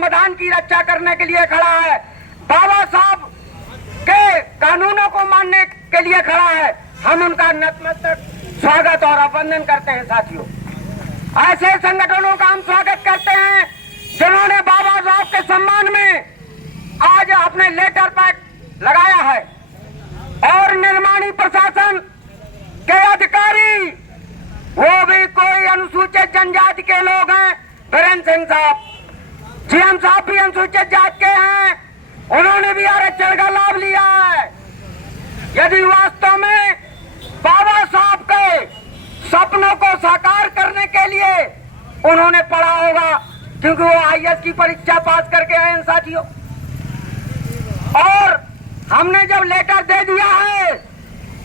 संविधान की रक्षा करने के लिए खड़ा है, बाबा साहब के कानूनों को मानने के लिए खड़ा है। हम उनका नतमस्तक स्वागत और अभिनंदन करते हैं। साथियों, ऐसे संगठनों का हम स्वागत करते हैं जिन्होंने बाबा साहब के सम्मान में आज अपने लेटर पैड लगाया है। और निर्माणी प्रशासन के अधिकारी वो भी कोई अनुसूचित जनजाति के लोग हैं। वीरेंद्र सिंह साहब, जीएम साहब भी अनुसूचित जाति के हैं, उन्होंने भी आरक्षण का लाभ लिया है। यदि वास्तव में बाबा साहब के सपनों को साकार करने के लिए उन्होंने पढ़ा होगा, क्योंकि वो आईएएस की परीक्षा पास करके आए हैं। साथियों, और हमने जब लेटर दे दिया है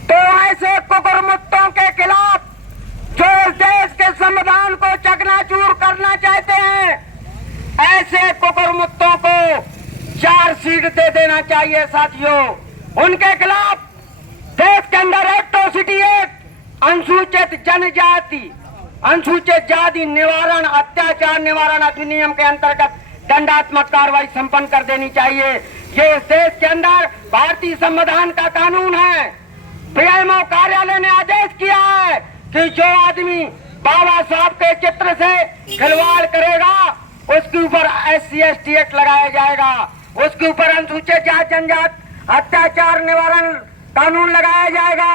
तो ऐसे कुकुरमुत्तों के खिलाफ जो इस देश के संविधान को चकनाचूर करना चाहते हैं, ऐसे कुकुरमुत्तों को 4 सीट दे देना चाहिए। साथियों, उनके खिलाफ देश के अंदर एट्रोसिटी एक्ट, अनुसूचित जनजाति, अनुसूचित जाति निवारण, अत्याचार निवारण अधिनियम के अंतर्गत दंडात्मक कार्रवाई संपन्न कर देनी चाहिए। ये इस देश के अंदर भारतीय संविधान का कानून है। पीएमओ कार्यालय ने आदेश किया है कि जो आदमी बाबा साहब के चित्र से खिलवाड़ करेगा उसके ऊपर SC/ST एक्ट लगाया जाएगा, उसके ऊपर अनुसूचित जाति जनजाति अत्याचार निवारण कानून लगाया जाएगा।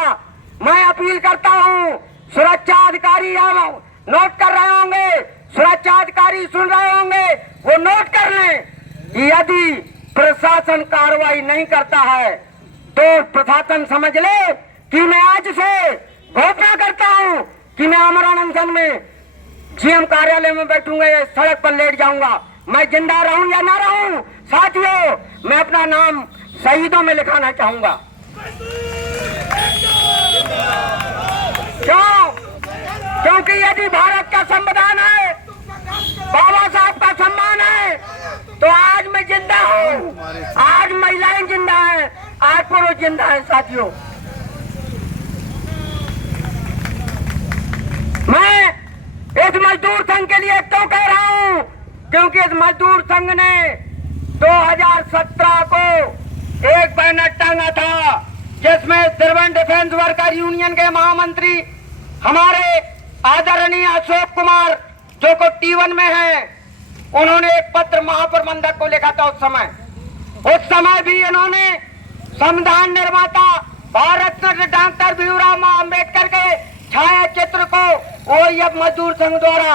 मैं अपील करता हूँ, सुरक्षा अधिकारी हम नोट कर रहे होंगे, सुरक्षा अधिकारी सुन रहे होंगे, वो नोट कर लें कि यदि प्रशासन कार्रवाई नहीं करता है तो प्रशासन समझ ले कि मैं आज से घोषणा करता हूँ कि मैं आमरण अनशन में जीएम कार्यालय में बैठूंगा या सड़क पर लेट जाऊंगा। मैं जिंदा रहूं या ना रहूं, साथियों, मैं अपना नाम शहीदों में लिखाना चाहूंगा। क्यों? क्योंकि यदि भारत का संविधान है, बाबा साहब का सम्मान है, तो आज मैं जिंदा हूँ, आज महिलाएं जिंदा हैं, आज पुरुष जिंदा हैं। साथियों, मैं इस मजदूर संघ के लिए क्यों कह रहा हूँ? क्योंकि इस मजदूर संघ ने 2017 को एक बैनर टांगा था जिसमें सिविल डिफेंस वर्कर यूनियन के महामंत्री हमारे आदरणीय अशोक कुमार, जो को T1 में है, उन्होंने एक पत्र महाप्रबंधक को लिखा था। उस समय भी इन्होंने संविधान निर्माता भारत रत्न डॉक्टर भीमराव अम्बेडकर के छाया चित्र को ओएफ मजदूर संघ द्वारा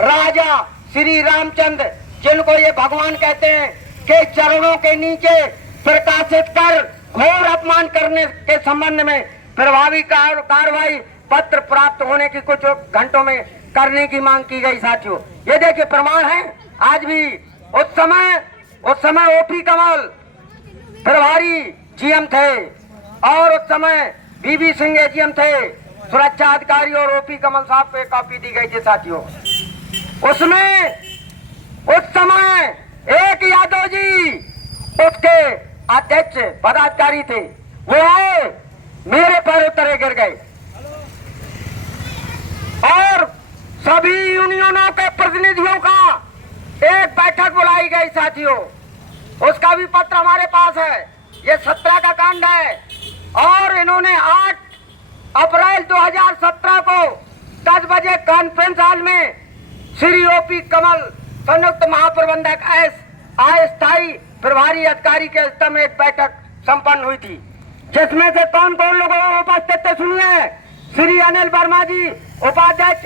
राजा श्री रामचंद्र, जिनको ये भगवान कहते हैं, के चरणों के नीचे प्रकाशित कर घोर अपमान करने के संबंध में प्रभावी कार्रवाई पत्र प्राप्त होने की कुछ घंटों में करने की मांग की गई। साथियों, ये देखिए प्रमाण है। आज भी उस समय ओपी कमल प्रभारी जीएम थे और उस समय बीबी सिंह जीएम थे। सुरक्षा अधिकारी और ओपी कमल साहब को कॉपी दी गई थी। साथियों, उसमें उस समय एक यादव जी उसके अध्यक्ष पदाधिकारी थे, वो आए, मेरे पैर उतरे गिर गए और सभी यूनियनों के प्रतिनिधियों का एक बैठक बुलाई गई। साथियों, उसका भी पत्र हमारे पास है। ये 17 का कांड है और इन्होंने 8 अप्रैल 2017 को 10 बजे कॉन्फ्रेंस हॉल में श्री ओपी कमल संयुक्त महाप्रबंधक अस्थायी प्रभारी अधिकारी के स्तर में एक बैठक संपन्न हुई थी, जिसमें से कौन कौन लोगों उपस्थित थे सुनिए। श्री अनिल वर्मा जी, उपाध्यक्ष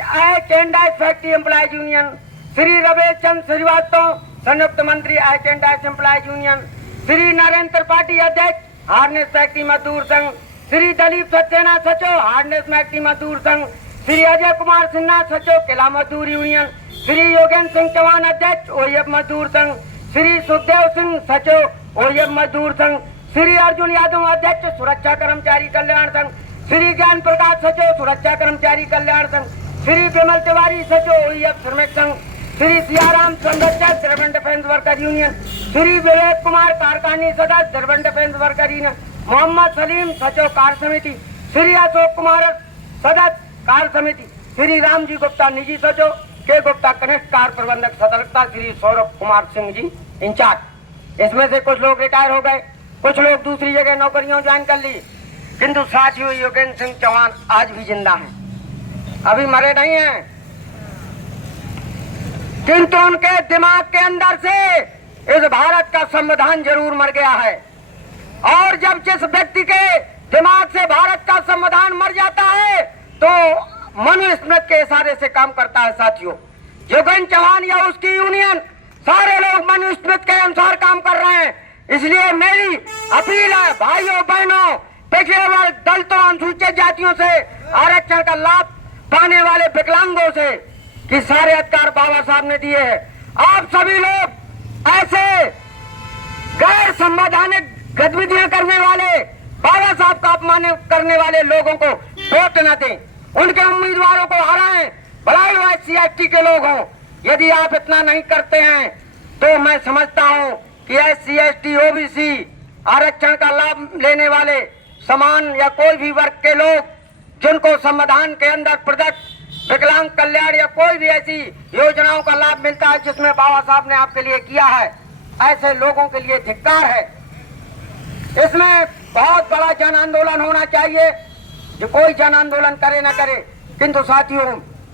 factory employees union, Shri Ravesh Chandra Srivastava, संयुक्त मंत्री एम्प्लॉयज यूनियन, श्री नरेंद्र त्रिपाठी, अध्यक्ष हार्नेस फैक्ट्री मजदूर संघ, श्री दलीप सक्सेना, सचिव हार्नेस फैक्ट्री मजदूर संघ, श्री अजय कुमार सिन्हा, सचिव किला मजदूर यूनियन, श्री योगेंद्र सिंह चौहान, अध्यक्ष ओएफ मजदूर संघ, श्री सुखदेव सिंह, सचिव ओएफ मजदूर संघ, श्री अर्जुन यादव, अध्यक्ष सुरक्षा कर्मचारी कल्याण संघ, श्री ज्ञान प्रकाश, सचिव सुरक्षा कर्मचारी कल्याण संघ, श्री विमल तिवारी, सचिव ओएफ श्रमिक संघ, श्री सियाराम संरक्षक civil defence worker union, Shri Vivek Kumar Karkhani सदस्य civil defence worker union, Mohammad Salim, सचिव कार्य समिति, श्री अशोक कुमार सदस्य कार्य समिति, श्री रामजी गुप्ता, निजी सचिव के गुप्ता, कनिष्ठ कार्य प्रबंधक सतर्कता श्री सौरभ कुमार सिंह जी इंचार्ज। इसमें से कुछ लोग रिटायर हो गए, कुछ लोग दूसरी जगह नौकरियों ज्वाइन कर ली, किंतु साथियों योगेंद्र सिंह चौहान आज भी जिंदा हैं, अभी मरे नहीं हैं, किंतु उनके दिमाग के अंदर से इस भारत का संविधान जरूर मर गया है। और जब जिस व्यक्ति के दिमाग से भारत का संविधान मर जाता है तो मनुस्मृति के इशारे से काम करता है। साथियों, योगेंद्र चौहान या उसकी यूनियन सारे लोग मनुस्मृति के अनुसार काम कर रहे हैं। इसलिए मेरी अपील है भाइयों बहनों, पिछड़े वर्ग, दलितों, अनुसूचित जातियों से आरक्षण का लाभ पाने वाले विकलांगों से कि सारे अधिकार बाबा साहब ने दिए हैं। आप सभी लोग ऐसे गैर संवैधानिक गतिविधियां करने वाले, बाबा साहब का अपमान करने वाले लोगों को वोट न दें, उनके उम्मीदवारों को हराएं, भलाई वो SC/ST के लोग हों। यदि आप इतना नहीं करते हैं तो मैं समझता हूं कि SC/ST OBC आरक्षण का लाभ लेने वाले समान या कोई भी वर्ग के लोग जिनको संविधान के अंदर प्रदत्त विकलांग कल्याण या कोई भी ऐसी योजनाओं का लाभ मिलता है जिसमें बाबा साहब ने आपके लिए किया है, ऐसे लोगों के लिए धिक्कार है। इसमें बहुत बड़ा जन आंदोलन होना चाहिए। जो कोई जन आंदोलन करे ना करे, किंतु साथियों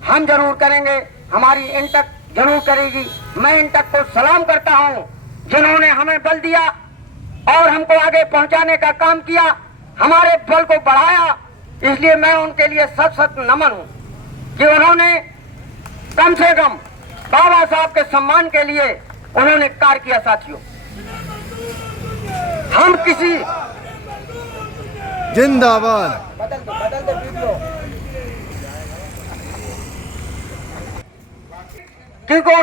हम जरूर करेंगे, हमारी इंटक जरूर करेगी। मैं इंटक को सलाम करता हूं जिन्होंने हमें बल दिया और हमको आगे पहुंचाने का काम किया, हमारे बल को बढ़ाया। इसलिए मैं उनके लिए सत सत नमन हूं कि उन्होंने कम से कम बाबा साहब के सम्मान के लिए उन्होंने कार्य किया। साथियों, हम किसी जिंदाबाद बदल दो वीडियो क्योंकि